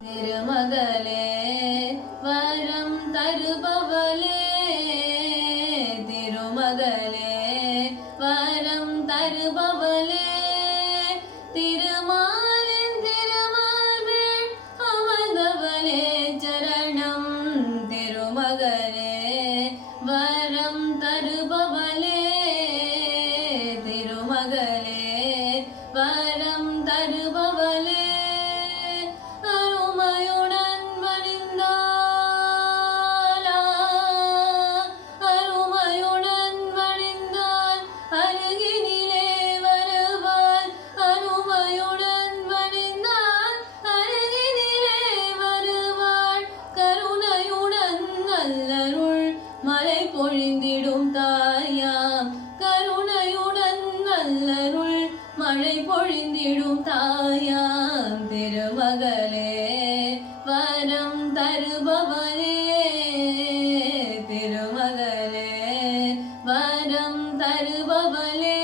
திருமகளே வரம் தருபவளே, திருமகளே வரம் தருபவளே, திருமாலின் திருமார்பில் அமர்ந்தவளே சரணம். திருமகளே வரம் தருபவளே, திருமகளே வரம் தருபவளே, மழை பொழிந்திடும் தாயாம் கருணையுடன் நல்லருள், மழை பொழிந்திடும் தாயாம். திருமகளே வரம் தருபவளே, திருமகளே வரம் தருபவளே,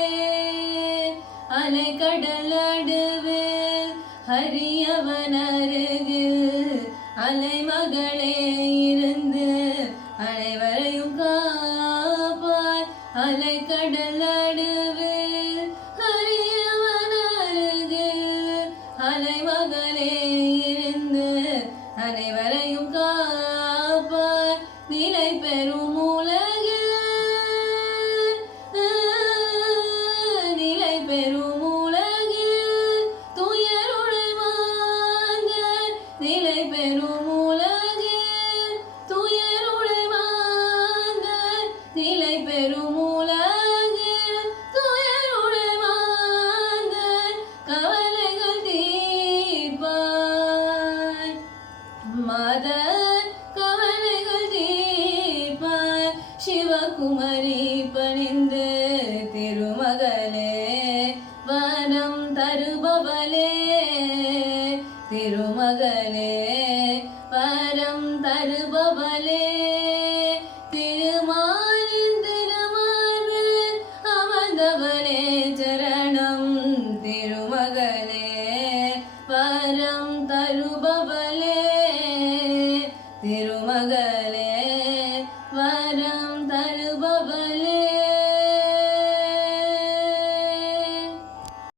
அலைக்கடல் நடுவில் ஹரியவன் அருகில் அலைமகளே இருந்து அனைவரையும் காப்பார். அலைக்கடல் நடுவில் ஹரியவன் அருகில் அலைமகளே இருந்து அனைவரையும் காப்பார். நிலை பெறும் உலகில், நிலை பெறும் உலகில் துயருடை மாந்தர், நிலை பெறும் உலகில் துயருடை மாந்தர், நிலை பெறும் உலகில் துயருடை மாந்தர், கவலைகள் தீர்ப்பார். மத